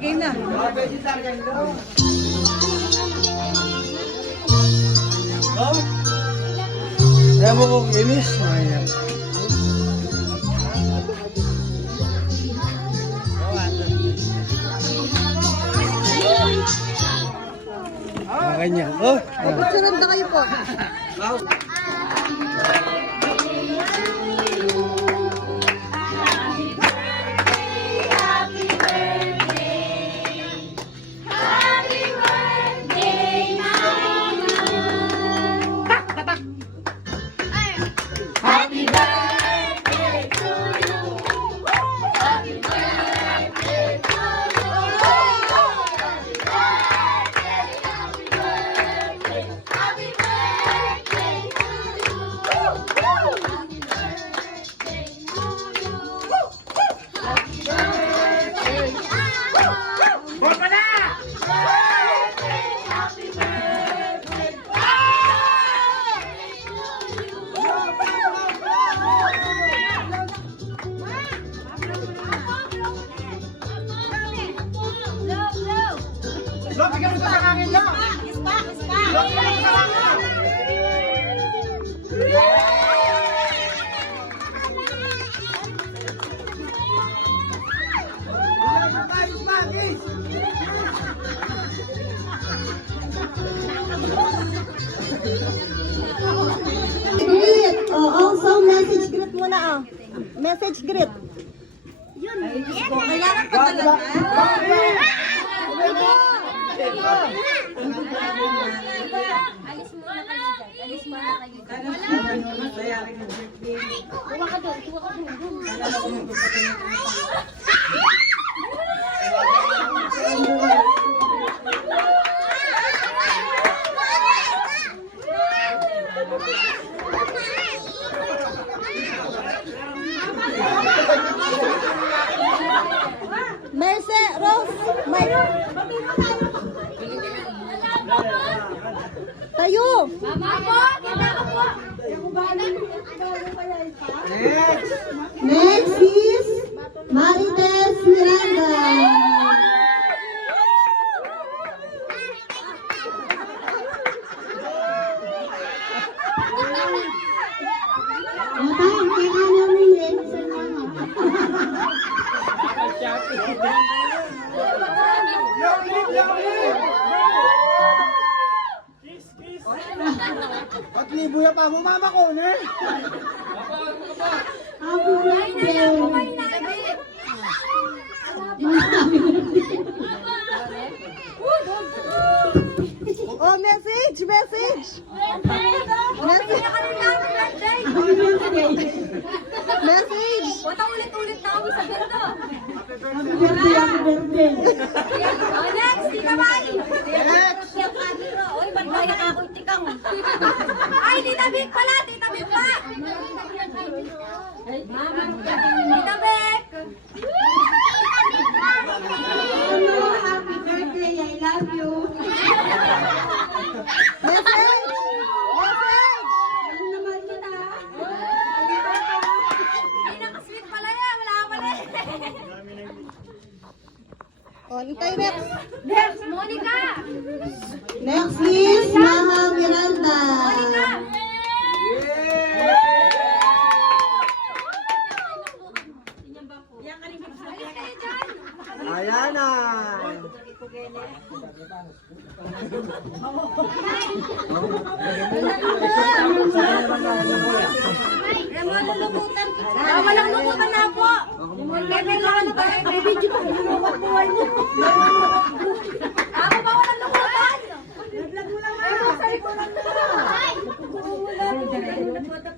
Okay na. Kaya mo kong linis. Ayan. Ganyan. Oh. Picturean na kayo po. Greet! Oh, also message greet muna ah. Message greet. Yun. Kailangan ka talaga. Alis muna kayo dyan. Alis muna kayo dyan. Tuwa ka doon. Tuwa ka doon. Merce, Rose, Mike. Tayo. Mama po, kita ko po. Next is Marites Miranda. At libuya pa mo mama ko, ne? Happy birthday. Oh, message, message. Message. Wala ulit-ulit na ako sa ganda. Happy birthday, happy birthday. Oh, next, Tita Mai. Next. Oy, bantay na ako itikang. Ay, Tita Vic pala, Tita Vic pa. Tita Vic. Hello, happy birthday, I love you. Message. Message. Ano naman kita? Ay, nakasweet pala yan. Wala ka pala. Oh, antay next. Next, Monica. Next is Mama Miranda. Monica. Ayan na. Walang lubutan na po. Bebe, ano ba? May video pa. Luluwag buhay mo. Ako ba walang lubutan?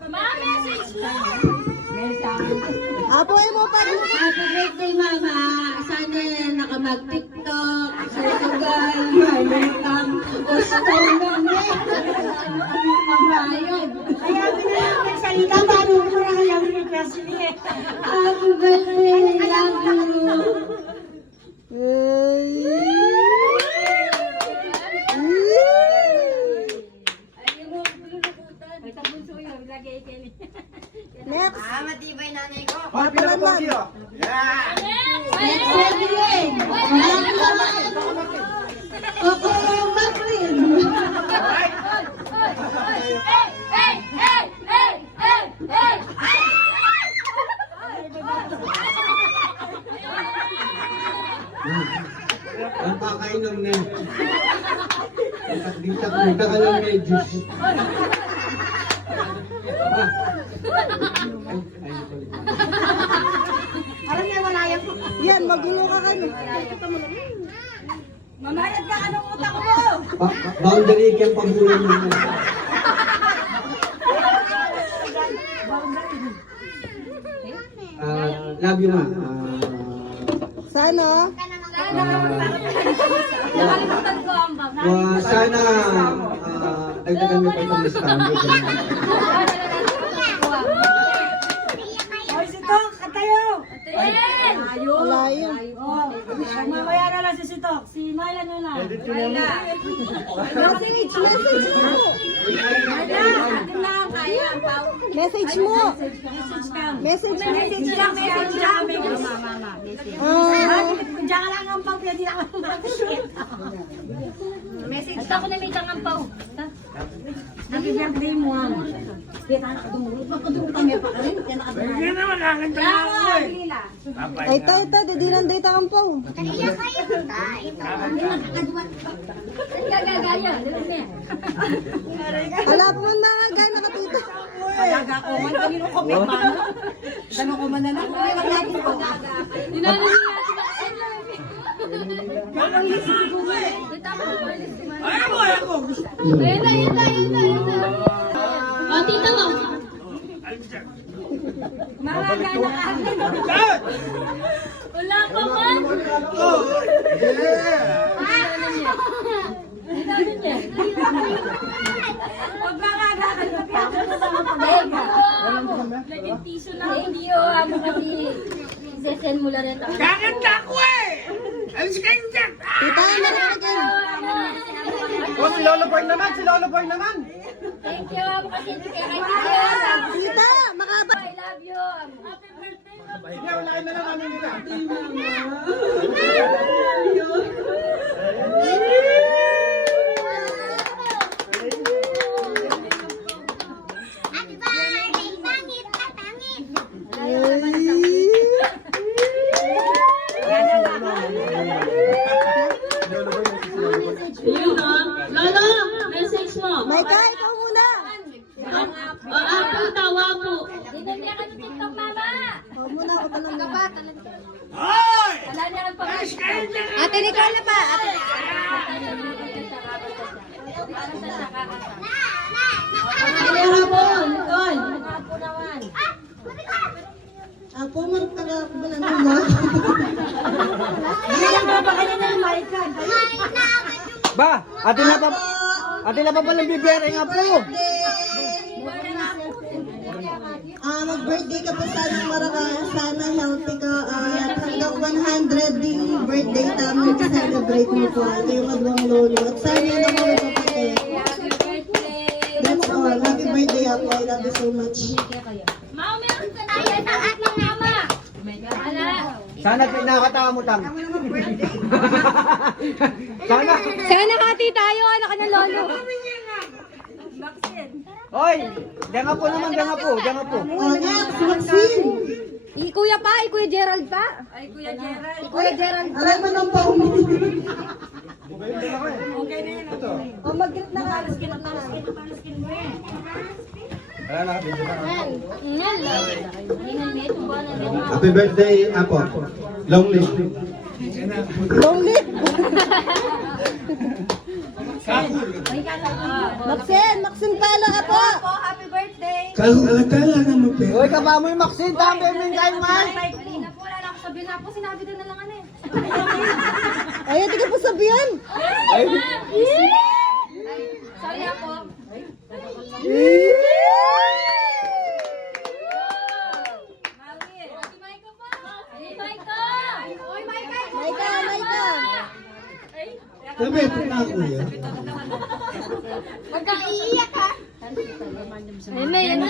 Ma, message mo. Apo ay mo pa. Happy birthday, Mama! Sana nakamag-tiktok, susugal, welcome, gusto namin. Mamayod. Kaya pinagsalita ba nung mura yung request niya? Happy birthday, love you. Next. Matibay na Oh, pinaka-pogi oh. Yeah! Next wedding. Coco Maclean. Ang pakainom na. Dita ka ng medyos. Alam niya, wala yan. Yan, magulo ka kami. Mamayad ka, anong utang mo? Boundary camp pagbulan mo. Love you na. Sana. Nakalimutan ko ang bang. Sana dagdagan mo pa itong listahan. Hoy, Sitok, katayo! Wala yun. Mamaya na lang si Sitok. Si Maya na lang. Maya. Message mo. Atin lang, kaya ang pao. Message mo. Message mo. Message lang. Mama. Diyan ka lang ang pao, pwede na ako mag-skip. Message. Basta ako na may kangampaw. Happy birthday mo. Ay, ito, didinan dito ang po. Wala po man mga gana ka tita. Pagaga ko man, kanino ko may paano? Tanong ko man na lang. Lagi ko. Dinalo niya si Kakang lisip ko ba eh. Ayun na. O, tita mo. Mga gana ka. Wala pa man. Pag makagagal ka, pinapalo sa mga pag-ibig. Naging tissue na. Thank you. Ako kasi sesend mo lang rin ako. Kakanta ko eh! Alis kayo dyan! Tita, marinig kayo. Oh, si Lolo Boy naman! Thank you. Ako kasi kay Tita. Tita, makaba. I love you. Happy birthday. Hindi, unahin na lang namin nila. Lolo, message mo. Maika, ikaw muna. Apo, tawa po. Dito niya ka sa TikTok, mama. Ikaw muna, ako talaga. Wala niya kang pag-ibig. Ate Nicola pa. Kailangan po, Nicole. Ako naman. Ako, maragtaga ako ba lang mo? Hindi lang ba kanina ng mic ka? Ba, atin na pa palang bibiyere nga po. Mag-birthday ka pa sana maraka. Sana healthy ka. At hanggang 100 ding birthday tamo celebrate mo po. Ito yung adwang lolo. At sana na ko magpapatid. Happy birthday. That's all. Happy birthday ako. I love you so much. Mama, meron ka na yan sa ating mama. Ala. Sana pinakatawa mo tang. Sana. Sana hati tayo, anak ka na lolo. Hoy, diyan nga po naman, diyan nga po. Oh, next, Maxine. Kuya Gerald pa. Ay, Kuya Gerald. Kuya Gerald. Alam mo nang paumi. Okay na yan. O, mag-greet na ka. Happy birthday, Apo. Long live. Long live. Maxine pala ako. Happy birthday. Hoy, kaba mo yung Maxine, dami mo yung kayo man. Kanina po, wala na ako sabihin na po. Sinabi ko na lang ano eh. Ay, hindi ka po sabihan. Ay, sorry ako. Sabi, ito na ako yan. Magkaiiyak ka. Ayun na.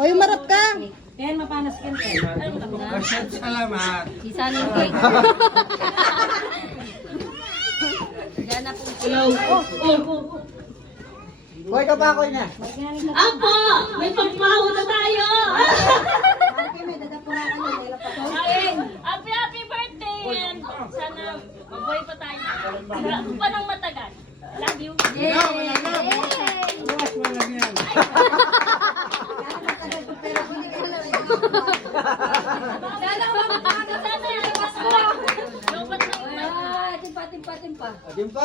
Hoy, marap ka. Ken, mapanas Ken. Salamat. Isa ng cake. Gana po. Hello. Hoy, ka pa ako niya. Apo, may pagpaho na tayo. Happy birthday! And sana mabuhay pa tayo. Ako pa ng matagal. Love you. Bukas mo lang yan. Timpa. Timpa.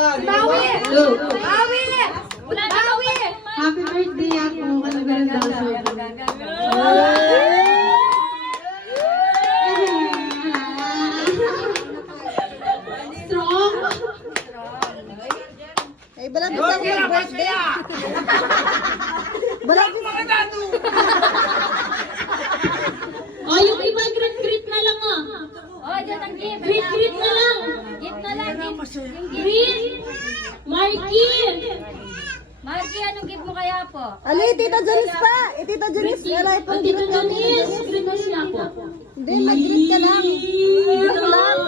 Happy birthday ako. Kalagaran daw sa'yo. Strong. Eh, balapit ako mag-birthday. Balapit ako. Oh, yung iba grit-grit na lang oh. Oh, dyan ang gift. Grit-grit na lang. Gift na lang. Gift. Grit. Marky. Marky, anong gift mo kaya po? Ali, Tita Janice pa. Tita Janice, wala itong Tito group namin. Janice, grit na siya po. Hindi, mag-greet ka lang. Joke lang.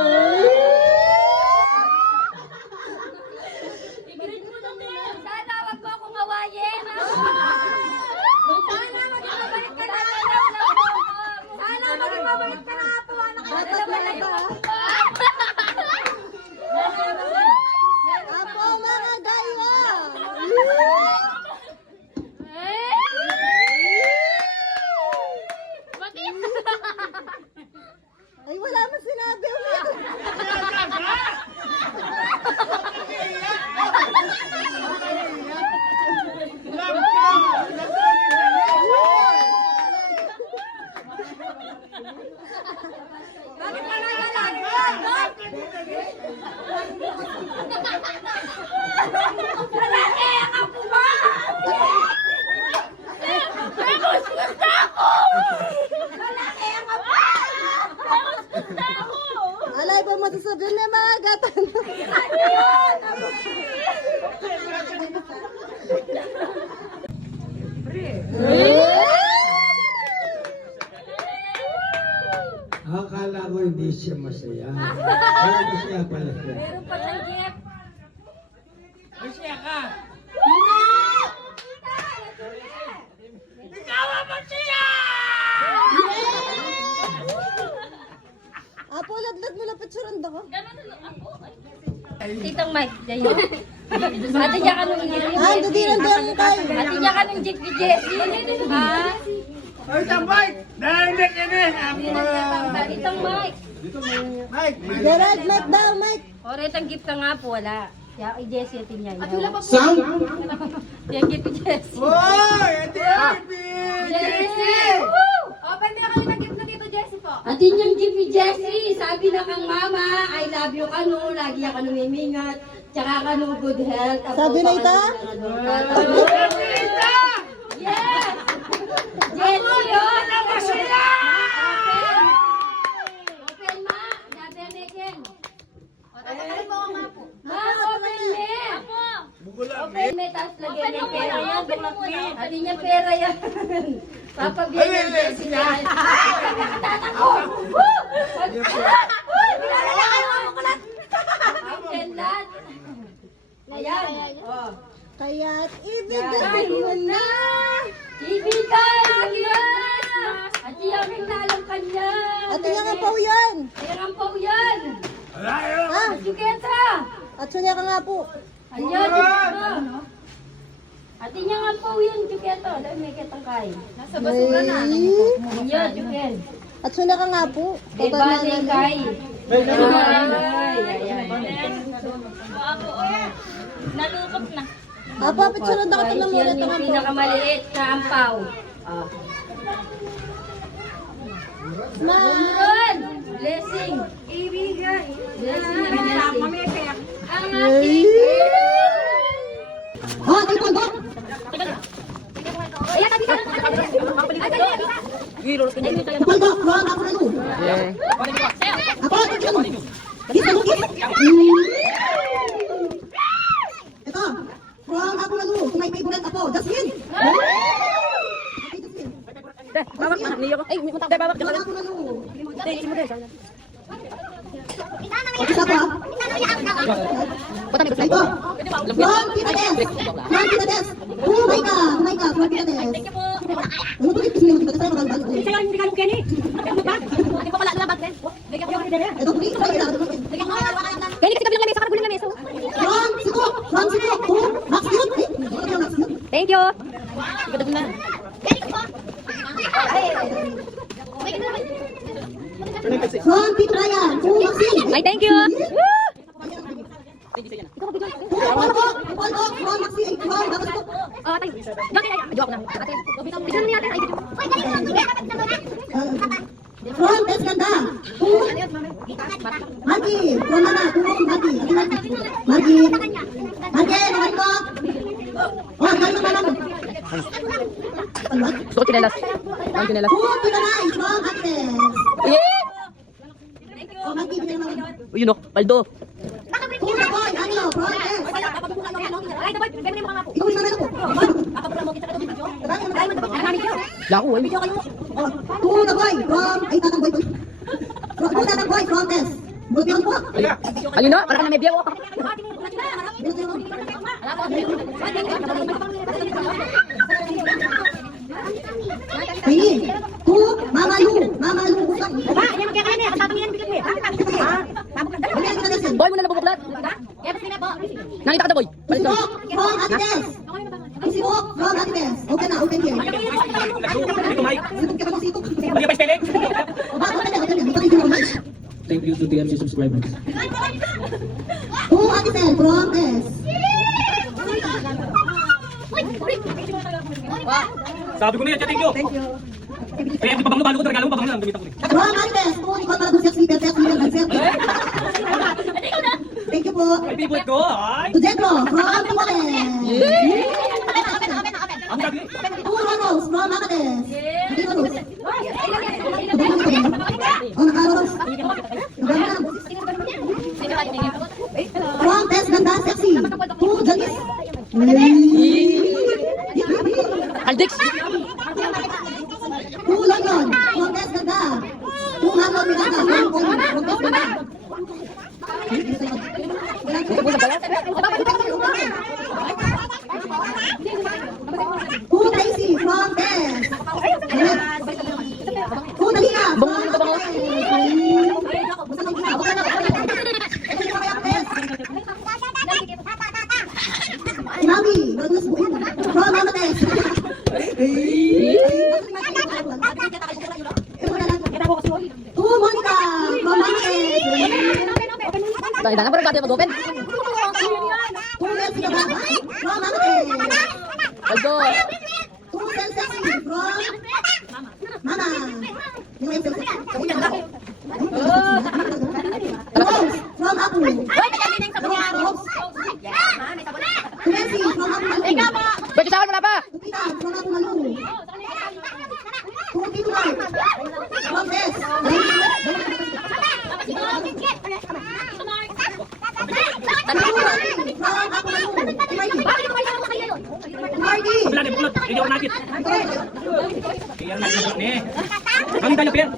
I-grit mo na din. Sana wag mo akong awayin. Sana magkabalik ka na. Sana magkabalik ka na po. Dapat wala ka. Apo, mga gaywa. Ay, wala mo sinabi. Alay pa matasabihin na mga gatan. Akala ko hindi siya masaya. Pero masaya pala siya. Meron pa ng gift. Masaya ka. Apo, ladlad mo lapit sa randa ko. Titang Mike, dayo. Ate niya ka nung gift. Ah, dadiran daw mo kayo. Ate niya ka nung gift ni Jessie. Ha? Hoy, tambay! Narinig ini! Titang Mike. Mike! Gerard, Mike daw, Mike. Oret ang gift ka nga po, wala. Kaya kay Jessie atin niya. Sound! Yan gift ni Jessie. Hoy! Ate Happy! Jessie! Open na kami ng gift na dito, Jessie po. Atin yung gift ni Jessie. Sabi na kang mama, I love you ka no. Lagi ka no mimingat. Tsaka ka no good health. Sabi na ita? Yes! Jessie yun! Open ma! Sabi ang Megan. Ma, open me! Open me, tapos lagyan niya pera. Ate niya pera yan. Papabigyan niya Jessie na. Nakatata ko! Woo! Open lahat. Ayan. Oh. Kaya't ibigay mo na. Ibigay mo na! At iyaming nalang kanya. At yan ang po yan. Ayan ang pao yan. Ah, Juketa! at sunya ka nga po. Ayan, Juketa. At inya nga pao yan, Juketa. Dahil may kitang kain. Nasa basura na. Ayan, Jukel. At sunya ka nga po. Diba, Baba na kay? Ayan. Nalukot na. Apo, picturean ako ito na muna. Yan yung pinakamaliit na ampaw. Meron! Blessing! Ibigay! Blessing na blessing. Ang aking Ha, di ba ba? Ayan, tabi ka! Palda, kuhaan ako na doon. Apo, picture mo. Kita mo, kita. Ito, kuhaan ako na doon. Kung may favorite ako, Jasmine. Bawak na, niyo ko. Ay, Isa pa. Ito. From Tita Des. From Tita Des. Oh my God. Oh my God. From Tita Des. Thank you po. Ano to? Ito yung Tita Des. Ano ba? Sa'yo yung regalo Kenny. Ano ba? Hindi pa pala labat din. Ito po. Kenny, kasi kabilang lamesa, karagulin lamesa. From Siko. From Siko. Oh, Max Yun. Thank you. From Tito Ryan. Oh, Maxine. Ay, thank you. From Maxine. From Maxine. Oh, tay. Joke na. Ate, bigyan mo niya ate. From Tess Ganda. Marky. From Mama. Marky. Marky. Marky. Naman ko. Oh, galing naman ako. Gusto ko chinelas. Ang chinelas. Oh, Tita Rai. From Agnes. Oh, Marky. Uy, yun o. Paldo. Oh, Boy. Ano? From Tess. Ay, dapat, bigyan mo mga ako. Ikaw yung naman ako. Lako eh. Oh, the boy. From... Ay, tatang boy. From tatang boy. From Tess. Buti ako po. Ayun na, parang na may biyaw. Ay, to Mama Lu. Mama Lu. Ba, yan ang kaya kaya niya. Kasama yan, bigyan mo eh. Boy mo na nabubuklat. Kaya kasi na po. Nakita ka na boy. Balik Siko ka. from Ate Tess. Siko from Ate Tess. Okay na, open here. Thank you to TMC subscribers. To Ate Tess from Tess. Sabi ko na yan, thank you. Thank you. Eh, di pa bang ko regalo mo, pabanglo lang, gamitan ko rin. From Ate Tess. To ikaw para doon sa speaker. Thank you po. Ay, favorite ko, ay. To Jetro from Ate Tess. Ang sabi. To Rose from Ate Tess. Ate Rose. Oh, naka-Rose. From Tess Ganda Sexy. To Janice. Aldix. To London. From Tess Ganda. To Marlon Miranda. To Tracy from Tess. To Dalina. Mami, bagus bu. From Mama Tess. To Monica from Mama Tess. Dangan parang dati mag-open. To Melcy Gababa from Mama Tess. Paldo. To Del Sexy from Mama. Yung Del Sexy. Rose from Apu. Rose. To Messi from Apu Malu. Ba't isawan mo na pa? To Pita from Apu Malu. To Tito Mark from Tess. From Apu Malu. Marky. Kabila din, buklot. Hindi ako nakit. Kaya nakit ni. Ang tayo, Pierre.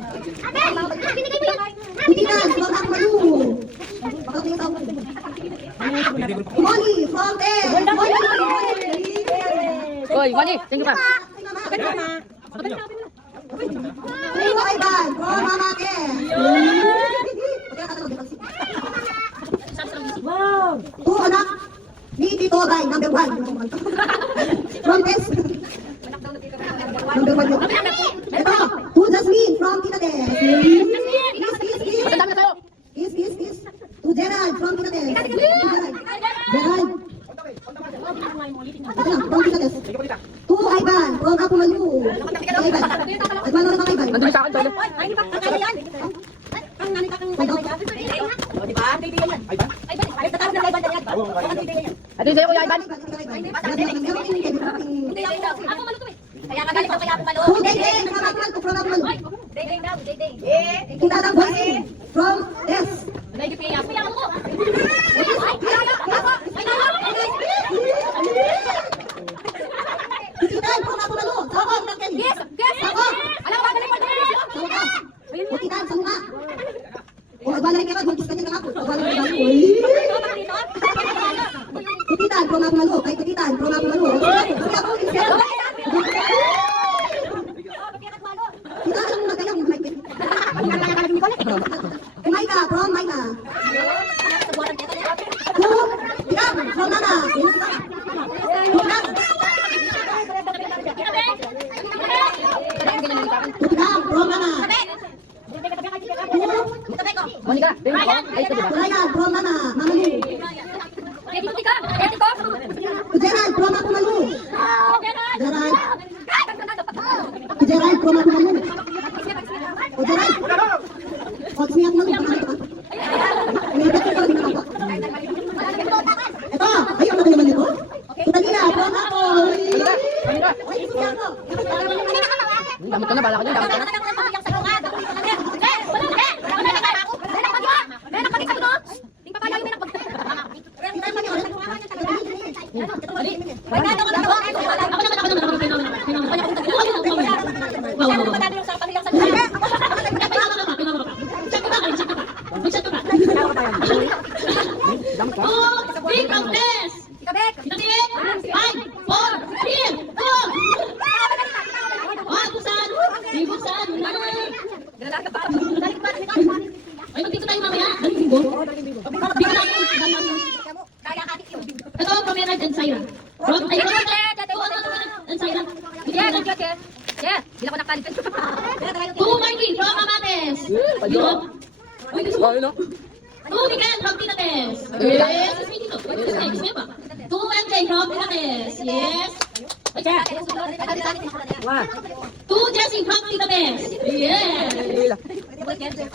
Titinan from Apu Malu. Molly from Tess. Oy, Wani, thank you pa. Tulo Ivan from Mama Tess. To anak ni Tito Bay, number 1. From Tess. Number 1 yun. Ito, to Jasmine from Tita Tess. Matandaan na tayo. Is. To Gerald from Tita Tess. Gerald. Ito lang, from Tita Tess. To Ivan from Apu Malu. Ivan. Ivan, ano na Ivan? Nandun sa akin, Tolo. Ito yung sa'yo, Kuya Ivan. Ako maluto eh. Kaya kagalit ako kaya ako malo. To Dayday from Apu Malu. From Apu Malu. Day daw, day. To Tatang Boy from Tess. Day kaya ako. Kaya ako. Titinan from Apu Malu. Sakong ng Kelly. Yes. Sakong. Alam mo ba galing mo? Sakong. sa mukha. O, agwala rin ka, gusto ka niya kakapos. Agwala rin ka. Tutitan, pro mapumalo. Kay tutitan, pro mapumalo. Kita alam mo na kayo, Maika, pro Maika. Tikam, pro Nana. Tikam, pro Nana. Monica, Ryan, pro Nana. Mamalu. Gerald, pro Mapumalo. Gerald. Gerald, pro Mapumalo. O, Gerald. O, tumiyak mo. Ito, ayaw na kayo man ito. Tutalina, pro Mapo. Damot ka na, bala ko dyan, damot ka na. Ay, magdito tayo mamaya. Ito, from Gerald and Syra. From and Syra. To Marky from Amates. Yun. Uy, gusto mo? To Miguel from Tinates. Yes, it's me dito. It's me pa. To MJ from Tinates. Yes. To Jessie from Tinates. Yes.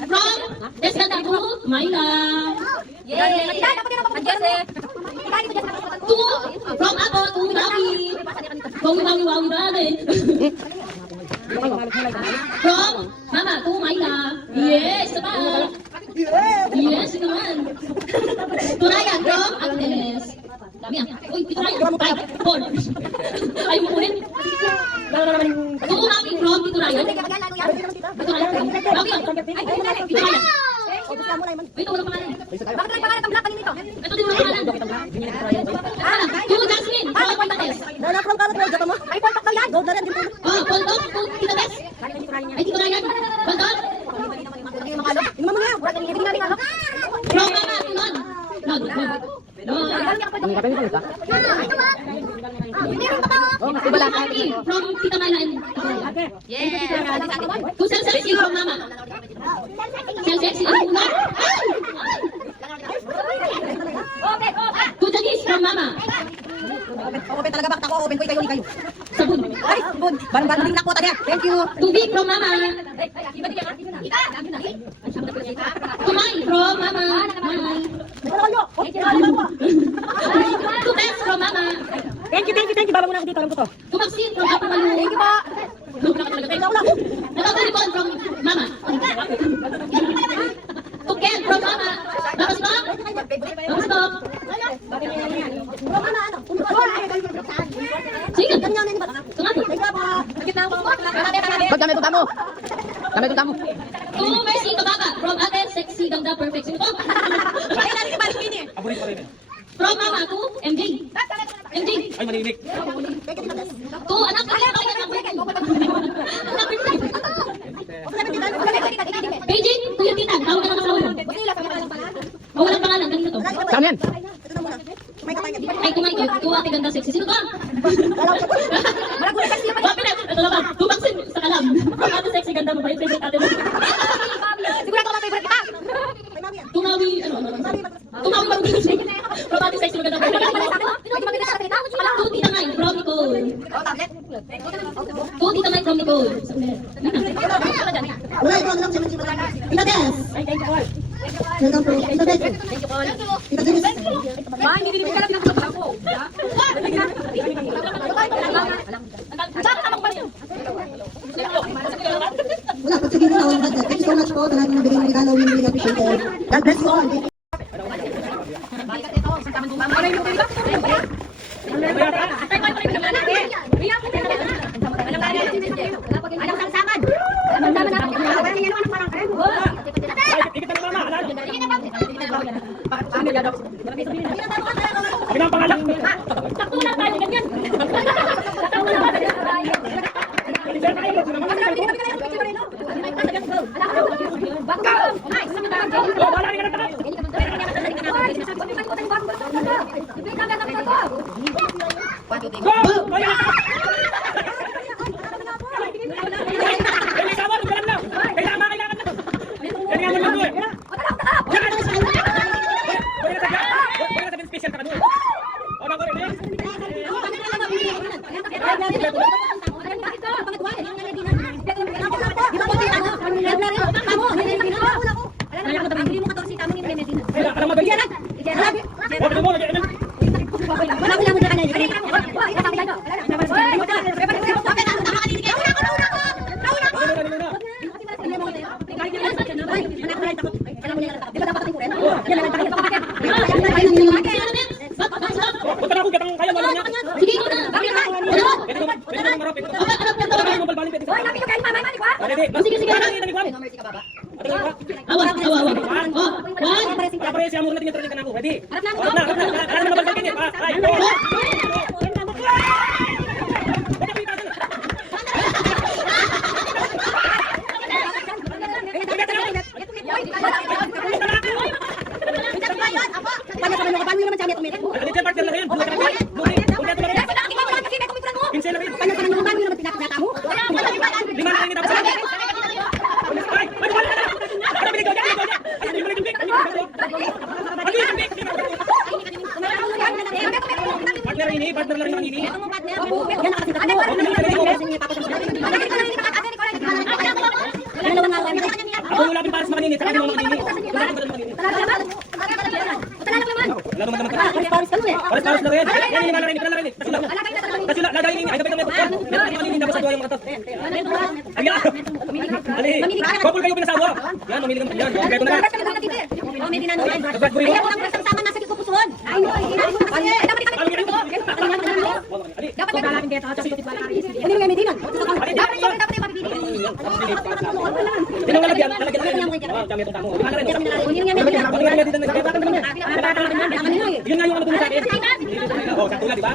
From Desganda to Myla. To from ako to Wawi. From Wawi natin. From Mama to Myla. Yes, sama. Yes, naman. To Ryan from Agnes. Dami ah. Uy, ito Ryan. 5, 4. Ay, mo ulit. To Mami from Tito Ryan. Ito Ryan. Mami ah. Ito Ryan. Wait, walang pangalan. Bakit lang pangalan ng black kanina ito? Ito din walang pangalan. To Jasmine from Pitates. Dala from kalat mo, jata mo. Ay, palpak daw yan. Gold na rin din po. Oh, Poldok to Pitates. Ay, Tito Ryan. Poldok. Inuman mo na yan. From Mama to Lon. Lon. Ang kape nito ka? From Tita Myla and to Sexy from Mama. Sexy. To Jagis from Mama. Open talaga bakta ko. Open ko kayo ni kayo. Sabon. Ay, bud. Barang-barang din nakuha niya. Thank you. To Big from Mama. To Mai from Mama. Mai. To Bess from Mama. Thank you. Baba muna ako dito. Alam ko to. To Maxine from Papa Malu. Thank you po. Nakakaribon from Mama. To Ken from Mama. Nakastop. Nakastop. Sige. Tungato. Ba't dami itong tamo? Dami itong tamo. To Mercy Kabaka from Ate Sexy Ganda Perfect. Sino to? From Mama to MJ. MJ. Ay, manimik. To anak ko. PJ, to yung tita. Tawag ka na kasama mo. Walang pangalan. Kanina to. Saan yan? Ay, to Mike. To Ate Ganda Sexy. Sino to? Papilat. Ito naman. To Maxine sa kalam. Ate Sexy Ganda mo. Favorite ate mo. Sigurado ko favorite kita. Tumawi. Tumawi marunong. From Ate Sexy Ganda. To Tita May from Nicole. To Tita May from Nicole. Wala ito. Ano lang siya. Tita Des. Welcome po. Tita Des. Tita Des. Hindi ko alam ng mga ko. Wala, pag sabihin mo na, thank you so much po sa lahat ng nabigay ng regalo. We really appreciate it. God bless you all. Alam Ano ang pangalan? Sakto lang tayo, ganyan. Sakto lang tayo. Oh, wala rin ka na. Go! Kailangan mo lang. Kailangan lang. Kailangan mo lang. Wala na special ka doon. O, nako rin. Alam mo ba yan? Huwag mo lagi. Punta na ako kitang kaya wala na. Sige, ikaw na. Bakit na? Ano? Pwede ko marap. Pwede ko. Sige, sige. Awas. Oh, one. Kapre siya mo natin yung ka na ako. Ready? Harap na. Harap na balbalkin eh. Ay, go. Partner lang ini. Ako wala din para sa maninit, sa kanila maninit. Wala naman. Paris na rin. Yan yung nalarin, nalarin. Kasi lagayin ini, ay dapat may pagkakas. Meron yung maninit, tapos sa duwa yung mga tas. Ayan. Ali. Bakul kayo pinasawa. Yan, mamili ka. Yan, okay ko na. Dapat ko yun. Sino nga lagyan? Dami itong tamo. Yun nga yung ano dun sa akin. Oh, sa tulad, di ba?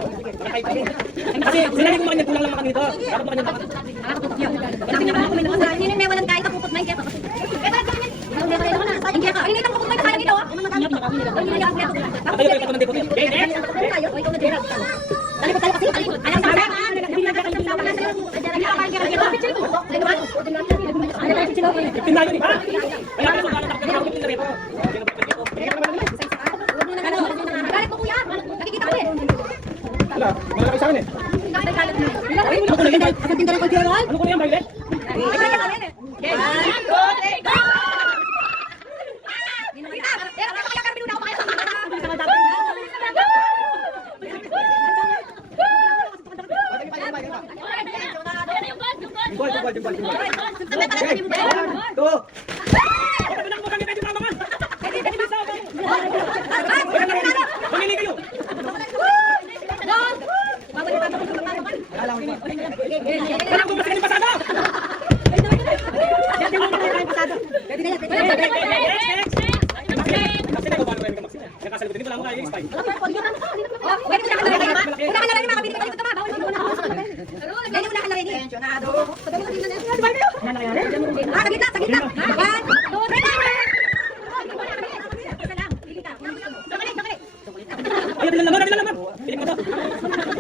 Kasi sinabi ko makanya kulang lang makan dito. Dapat makanya makan. Tayo kayo patunang dito. Okay, next. Pinayo di ba? Kaya ka naman takot na rito. Wala, malaki sa akin eh. Ano ko na yan? Ano ko na yan, Violet?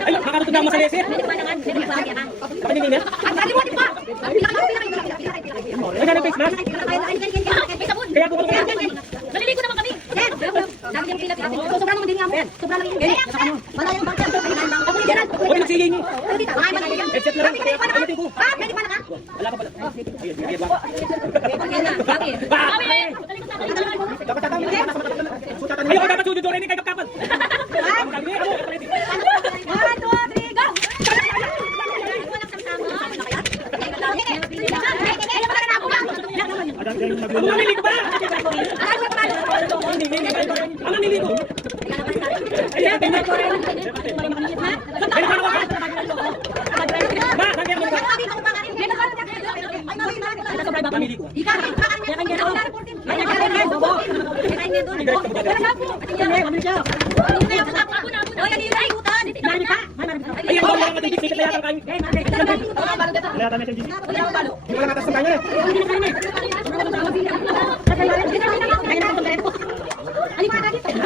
Ay, makakatutog na ako masalesi. Bakit hindi niya? Ay, ganun face mask? Kaya ako kaya. Naliligo naman kami. Sobrang naman din yan. Sobrang naman din. Malaya yung bangkyan. Huwag nagsigay niyo. Headset na rin. Pagkakamitin ko. Wala pa pala. Ayaw, dapat sudo rin kayo kapal. Ang naliligo ba? Ang naliligo. Ayan, tingnan ko rin. Mamili ko. Ay, ang bawal ka titik kaya kang kain. Wala tama sa GC. Hindi wala katas ng kain.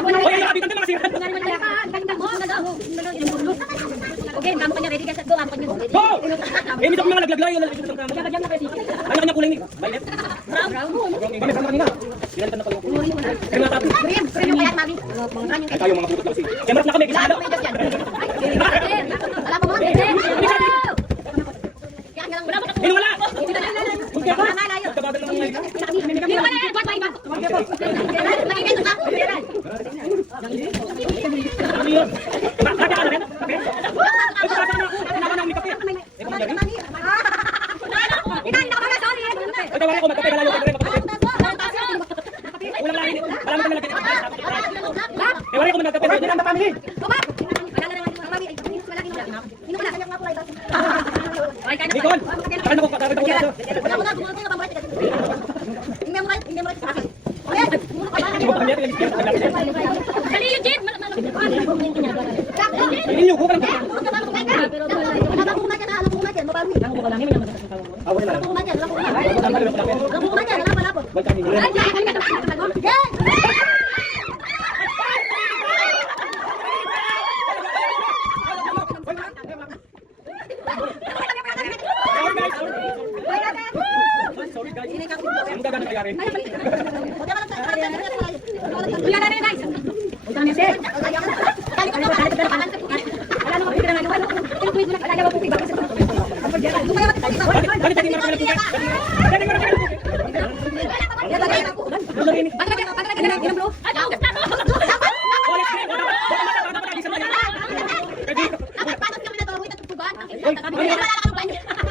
Oy, ay nakita din kasi. Okay, kamu kanya ready guys, go, kamu kanya ready. Go! Eh, hindi ko mga naglaglag yun. Ano kanya kulay ni? Violet? Brown. Kami sama kanina. Ilan ka na pala? Kaya nga tapos. Prem yung kaya mami. Ay, tayo mga putot lang kasi. Kaya marap na kami. Kisala. Wala pa mo. Hindi wala. Kung kaya ko. Magkabagal lang ngayon. Ano yun? Kaya ka na rin? Kape? Ay, kaya ka na ako. Kaya ka na umikape. Eh, kung nangyari? Ay, tawari ko. Magkape ka layo. Magkape. Walang lahin. Marami ka nalagyan. Eh, wari ko magkape. Hindi lang napamili. Nicole! Saan ako? Dapat ako dito. Hindi mo pa kanya. Dali, Eugene! Hindi niyo. Kuka lang. Awal na lang. Sorry guys. Ang gagana kaya rin.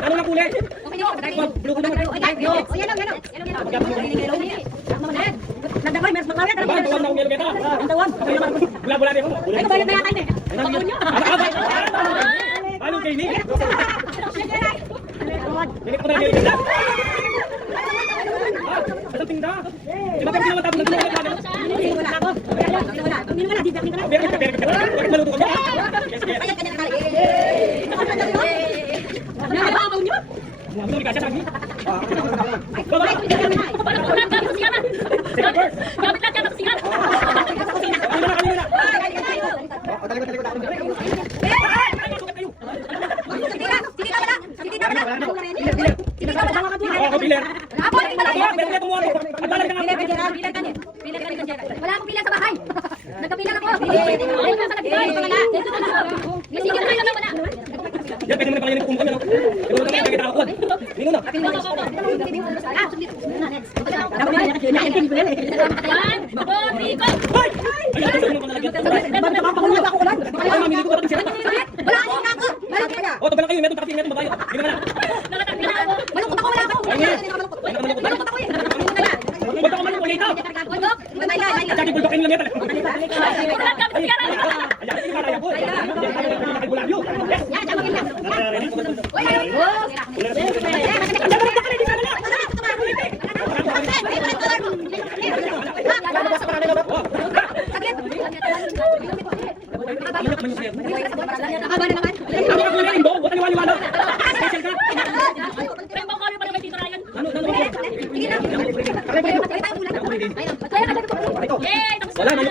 Ano na kulay? Blue ko na. Wala din mo. Ano kayo ni? Hindi ko na rin. Ang tinda. Di ba kami naman tapos na Wala akong pila sa bahay. Nagkapila ako. Yan, pwede mo na pala yung kung kami. Ito na kami kita ako. Lingo na. Wala na